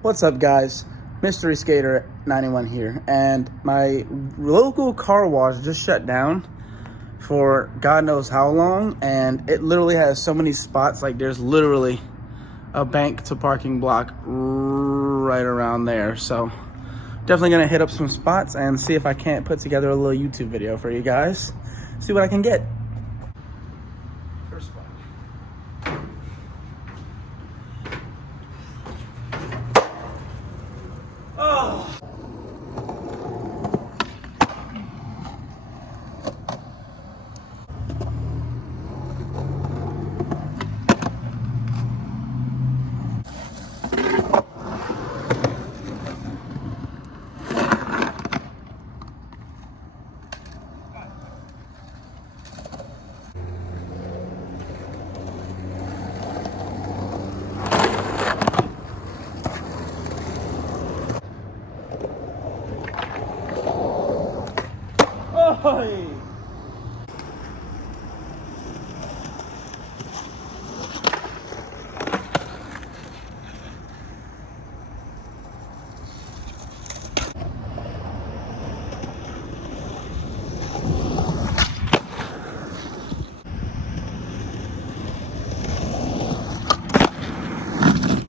What's up, guys? Mystery Skater 91 here, and my local car wash just shut down for God knows how long, and it literally has so many spots. Like, there's literally a bank to parking block right around there. So definitely gonna hit up some spots and see if I can't put together a little YouTube video for you guys. See what I can get. First spot. Oh,